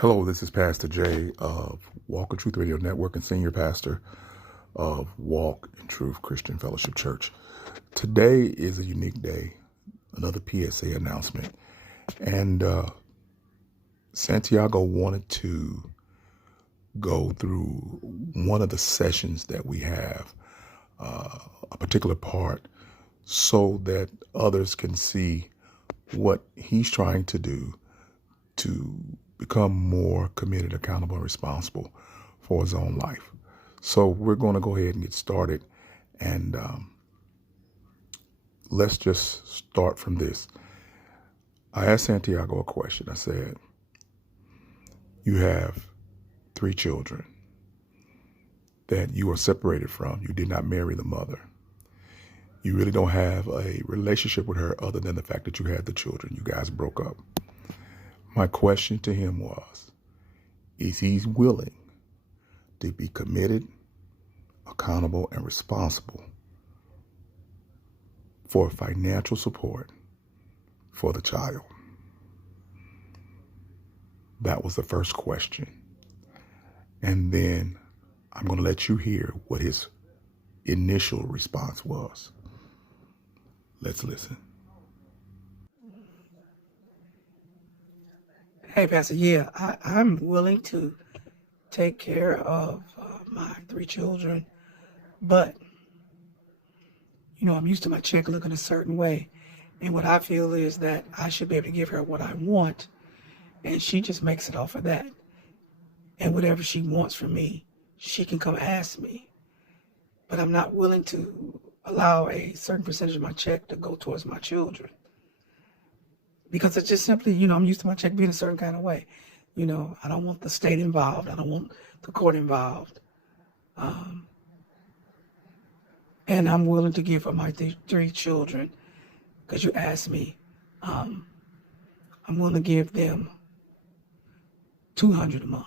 Hello, this is Pastor Jay of Walk in Truth Radio Network and Senior Pastor of Walk in Truth Christian Fellowship Church. Today is a unique day, another P.S.A. announcement. And Santiago wanted to go through one of the sessions that we have, a particular part, so that others can see what he's trying to do to become more committed, accountable, and responsible for his own life. So we're going to go ahead and get started. And let's just start from this. I asked Santiago a question. I said, you have 3 children that you are separated from. You did not marry the mother. You really don't have a relationship with her other than the fact that you had the children. You guys broke up. My question to him was, is he willing to be committed, accountable, and responsible for financial support for the child? That was the first question. And then I'm going to let you hear what his initial response was. Let's listen. Hey, Pastor, I'm willing to take care of my 3 children, but, I'm used to my check looking a certain way, and what I feel is that I should be able to give her what I want, and she just makes it off of that, and whatever she wants from me, she can come ask me, but I'm not willing to allow a certain percentage of my check to go towards my children. Because it's just simply, I'm used to my check being a certain kind of way. I don't want the state involved. I don't want the court involved. And I'm willing to give for my 3 children, because you asked me, I'm willing to give them $200 a month.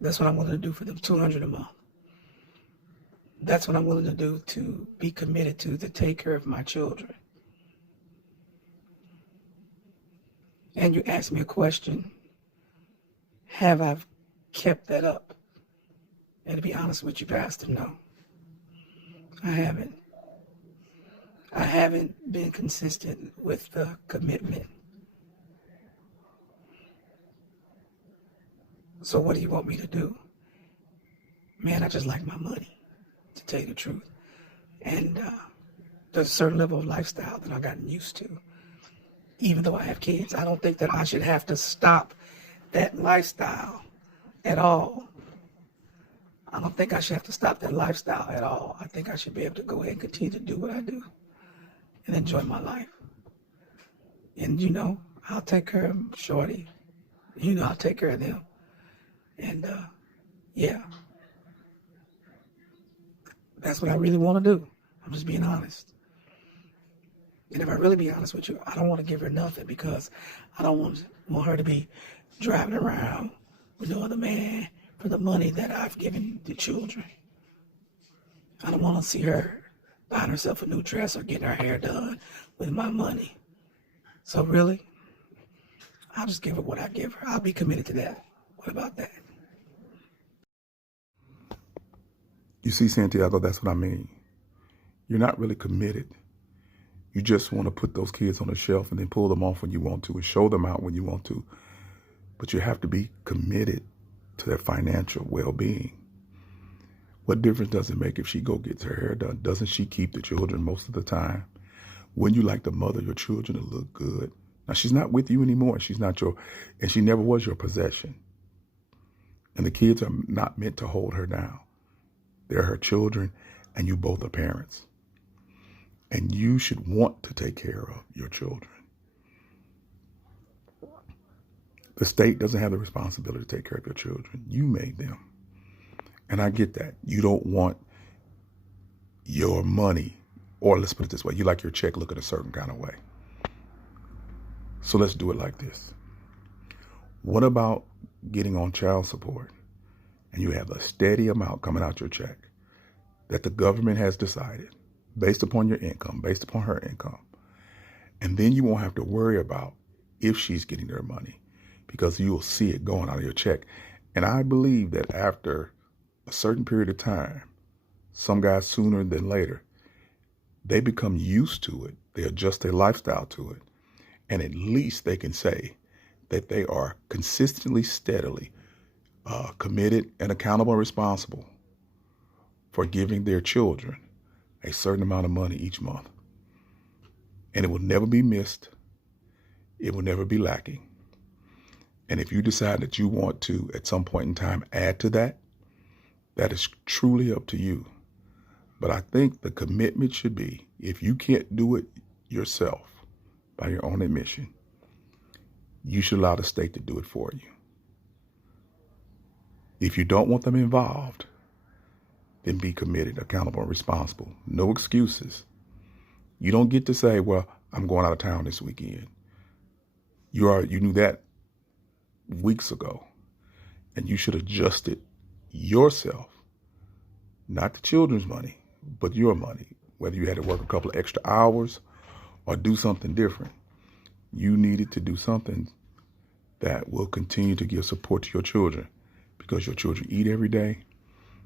That's what I'm willing to do for them, $200 a month. That's what I'm willing to do to be committed to take care of my children. And you asked me a question, have I kept that up? And to be honest with you, Pastor, no, I haven't. I haven't been consistent with the commitment. So what do you want me to do? Man, I just like my money, to tell you the truth. And there's a certain level of lifestyle that I've gotten used to. Even though I have kids, I don't think that I should have to stop that lifestyle at all. I don't think I should have to stop that lifestyle at all. I think I should be able to go ahead and continue to do what I do and enjoy my life. And I'll take care of Shorty. I'll take care of them. And that's what I really want to do. I'm just being honest. And if I really be honest with you, I don't want to give her nothing, because I don't want her to be driving around with no other man for the money that I've given the children. I don't want to see her buying herself a new dress or getting her hair done with my money. So really, I'll just give her what I give her. I'll be committed to that. What about that? You see, Santiago, that's what I mean. You're not really committed. You just want to put those kids on the shelf and then pull them off when you want to and show them out when you want to. But you have to be committed to their financial well-being. What difference does it make if she gets her hair done? Doesn't she keep the children most of the time? Wouldn't you like to mother your children to look good? Now, she's not with you anymore. She's not and she never was your possession. And the kids are not meant to hold her down. They're her children, and you both are parents. And you should want to take care of your children. The state doesn't have the responsibility to take care of your children. You made them. And I get that. You don't want your money, or let's put it this way, you like your check looking a certain kind of way. So let's do it like this. What about getting on child support and you have a steady amount coming out your check that the government has decided based upon your income, based upon her income, and then you won't have to worry about if she's getting their money. because you'll see it going out of your check. And I believe that after a certain period of time, some guys sooner than later, they become used to it. They adjust their lifestyle to it. And at least they can say that they are consistently, steadily committed and accountable and responsible for giving their children a certain amount of money each month. And it will never be missed. It will never be lacking. And if you decide that you want to, at some point in time, add to that, that is truly up to you. But I think the commitment should be, if you can't do it yourself, by your own admission, you should allow the state to do it for you. If you don't want them involved, then be committed, accountable, and responsible. No excuses. You don't get to say, well, I'm going out of town this weekend. You knew that weeks ago, and you should adjust it yourself, not the children's money, but your money. Whether you had to work a couple of extra hours or do something different, you needed to do something that will continue to give support to your children, because your children eat every day,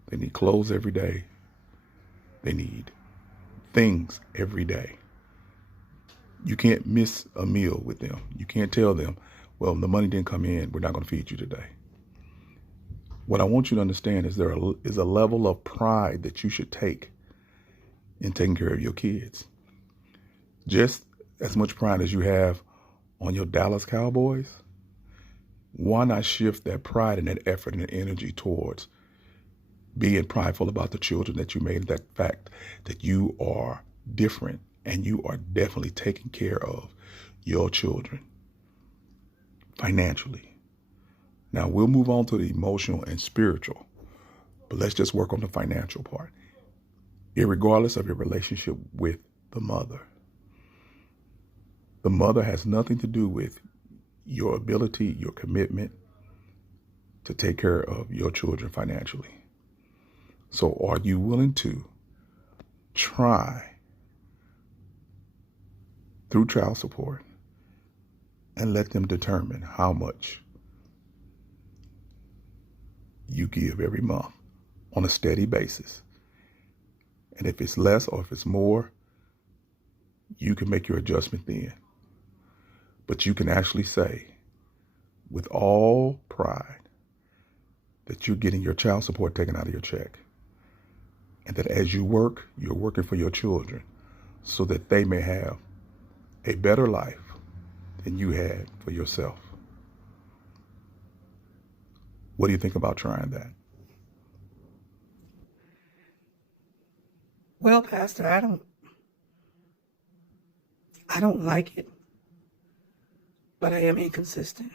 they need clothes every day, they need things every day. You can't miss a meal with them. You can't tell them, well, the money didn't come in, we're not going to feed you today. What I want you to understand is there is a level of pride that you should take in taking care of your kids. Just as much pride as you have on your Dallas Cowboys, why not shift that pride and that effort and that energy towards being prideful about the children that you made, that fact that you are different and you are definitely taking care of your children financially. Now, we'll move on to the emotional and spiritual, but let's just work on the financial part. Irregardless of your relationship with the mother has nothing to do with your ability, your commitment to take care of your children financially. So are you willing to try through child support and let them determine how much you give every month on a steady basis? And if it's less or if it's more, you can make your adjustment then. But you can actually say, with all pride, that you're getting your child support taken out of your check. And that as you work, you're working for your children so that they may have a better life than you had for yourself. What do you think about trying that? Well, Pastor, I don't like it, but I am inconsistent.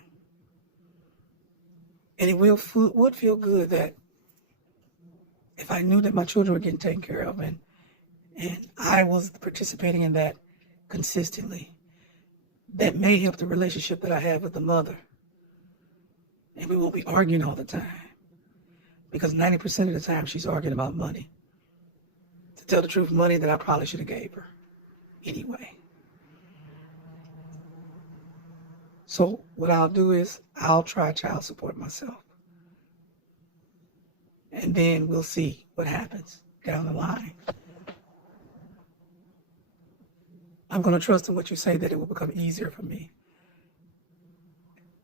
And it would feel good that if I knew that my children were getting taken care of and I was participating in that consistently, that may help the relationship that I have with the mother. And we won't be arguing all the time, because 90% of the time she's arguing about money. To tell the truth, money that I probably should have gave her anyway. So what I'll do is I'll try child support myself. And then we'll see what happens down the line. I'm going to trust in what you say, that it will become easier for me.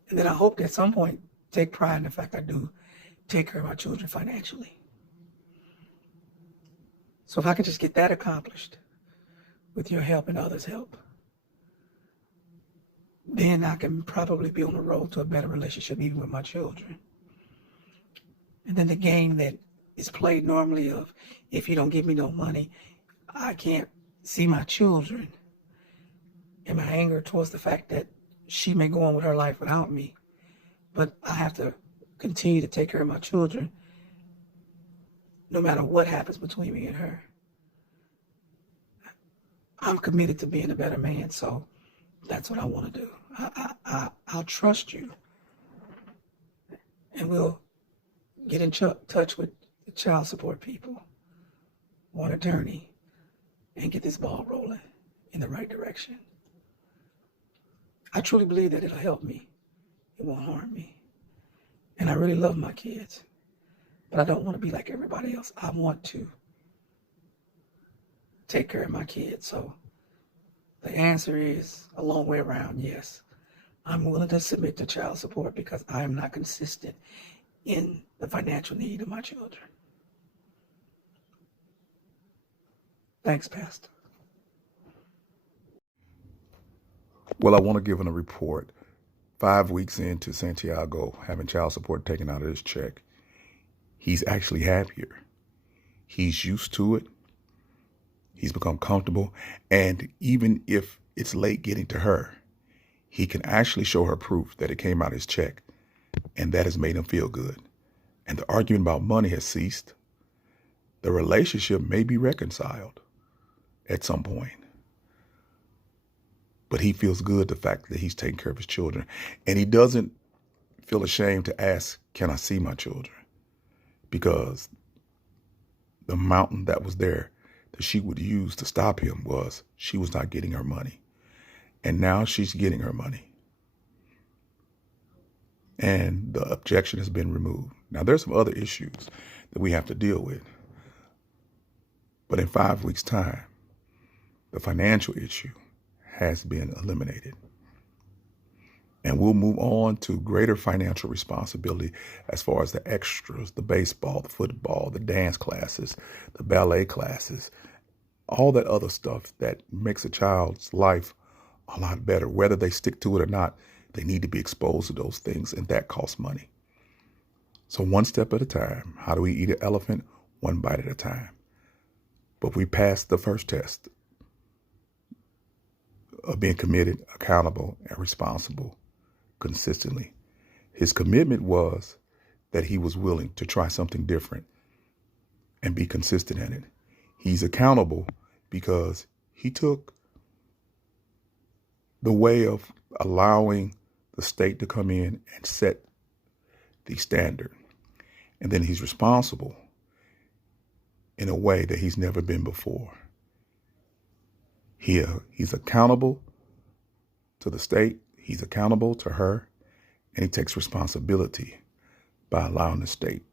And then I hope that at some point take pride in the fact I do take care of my children financially. So if I could just get that accomplished with your help and others' help, then I can probably be on the road to a better relationship even with my children. And then the game that is played normally of, if you don't give me no money, I can't see my children, and my anger towards the fact that she may go on with her life without me, but I have to continue to take care of my children no matter what happens between me and her. I'm committed to being a better man, so that's what I want to do. I'll trust you, and we'll get in touch with the child support people, one attorney, and get this ball rolling in the right direction. I truly believe that it'll help me it won't harm me. And I really love my kids, but I don't want to be like everybody else. I want to take care of my kids. So the answer is a long way around, yes. I'm willing to submit to child support because I am not consistent in the financial need of my children. Thanks, Pastor. Well, I want to give him a report. 5 weeks into Santiago having child support taken out of his check, he's actually happier. He's used to it. He's become comfortable. And even if it's late getting to her, he can actually show her proof that it came out of his check. And that has made him feel good. And the argument about money has ceased. The relationship may be reconciled at some point. But he feels good, the fact that he's taking care of his children. And he doesn't feel ashamed to ask, can I see my children? Because the mountain that was there that she would use to stop him was she was not getting her money. And now she's getting her money. And the objection has been removed. Now, there's some other issues that we have to deal with. But in 5 weeks' time, the financial issue has been eliminated. And we'll move on to greater financial responsibility as far as the extras, the baseball, the football, the dance classes, the ballet classes, all that other stuff that makes a child's life a lot better. Whether they stick to it or not, they need to be exposed to those things, and that costs money. So one step at a time. How do we eat an elephant? One bite at a time. But we passed the first test of being committed, accountable, and responsible consistently. His commitment was that he was willing to try something different and be consistent in it. He's accountable because he took the way of allowing the state to come in and set the standard. And then he's responsible in a way that he's never been before. He's accountable to the state, he's accountable to her, and he takes responsibility by allowing the state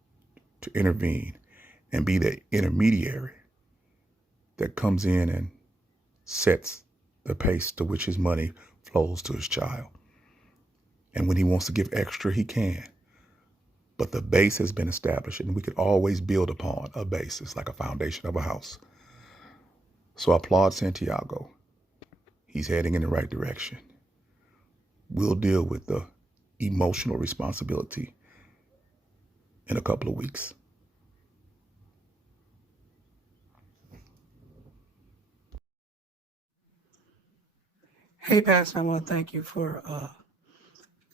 to intervene and be the intermediary that comes in and sets the pace to which his money flows to his child. And when he wants to give extra, he can. But the base has been established, and we can always build upon a base. It's like a foundation of a house. So I applaud Santiago. He's heading in the right direction. We'll deal with the emotional responsibility in a couple of weeks. Hey, Pastor, I want to thank you for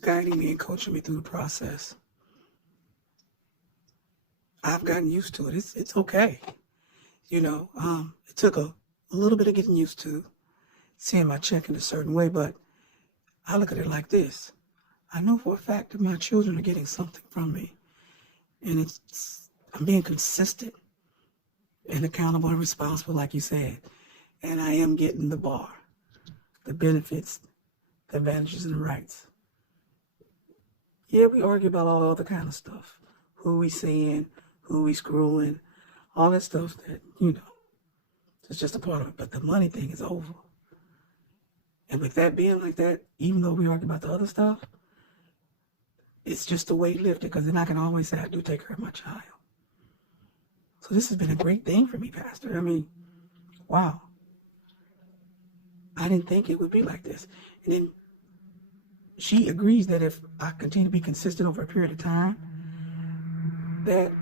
guiding me and coaching me through the process. I've gotten used to it. It's okay. It took a little bit of getting used to seeing my check in a certain way, but I look at it like this. I know for a fact that my children are getting something from me, and I'm being consistent and accountable and responsible, like you said, and I am getting the bar, the benefits, the advantages, and the rights. Yeah, we argue about all other kind of stuff, who we seeing, who we screwing, all that stuff that, it's just a part of it. But the money thing is over. And with that being like that, even though we argue about the other stuff, it's just a weight lifted, because then I can always say I do take care of my child. So this has been a great thing for me, Pastor. I mean, wow. I didn't think it would be like this. And then she agrees that if I continue to be consistent over a period of time, that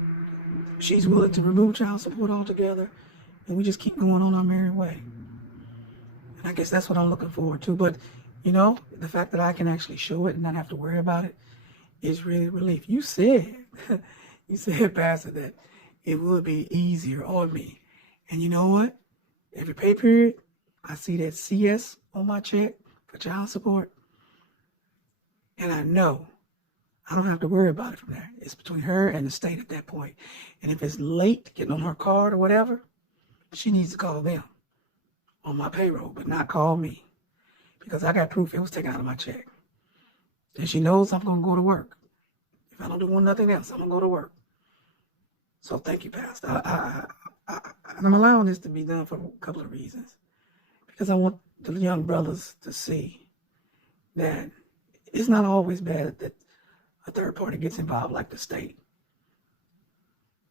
she's willing to remove child support altogether, and we just keep going on our merry way. And I guess that's what I'm looking forward to. But, the fact that I can actually show it and not have to worry about it is really a relief. You said, Pastor, that it would be easier on me. And you know what? Every pay period, I see that CS on my check for child support. And I know I don't have to worry about it from there. It's between her and the state at that point. And if it's late getting on her card or whatever, she needs to call them on my payroll, but not call me, because I got proof it was taken out of my check. And she knows I'm going to go to work. If I don't do nothing else, I'm going to go to work. So thank you, Pastor. And I'm allowing this to be done for a couple of reasons. Because I want the young brothers to see that it's not always bad that a third party gets involved like the state.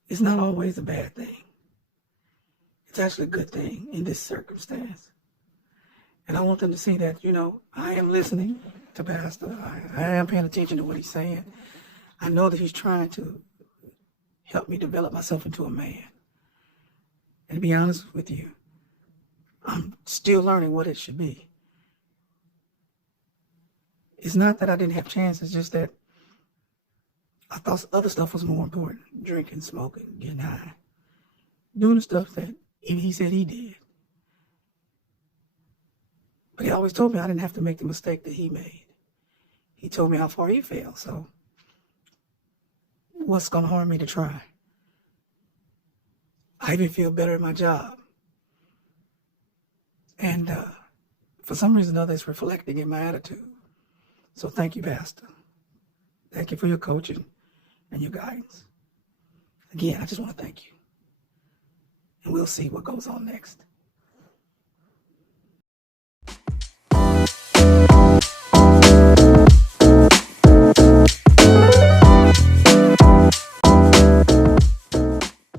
It's not always a bad thing. It's actually a good thing in this circumstance. And I want them to see that, I am listening to Pastor. I am paying attention to what he's saying. I know that he's trying to help me develop myself into a man. And to be honest with you, I'm still learning what it should be. It's not that I didn't have chances, it's just that I thought other stuff was more important. Drinking, smoking, getting high. Doing the stuff that even he said he did. But he always told me I didn't have to make the mistake that he made. He told me how far he fell, so what's going to harm me to try? I even feel better at my job. And for some reason or other, it's reflecting in my attitude. So thank you, Pastor. Thank you for your coaching and your guidance. Again, I just want to thank you. And we'll see what goes on next.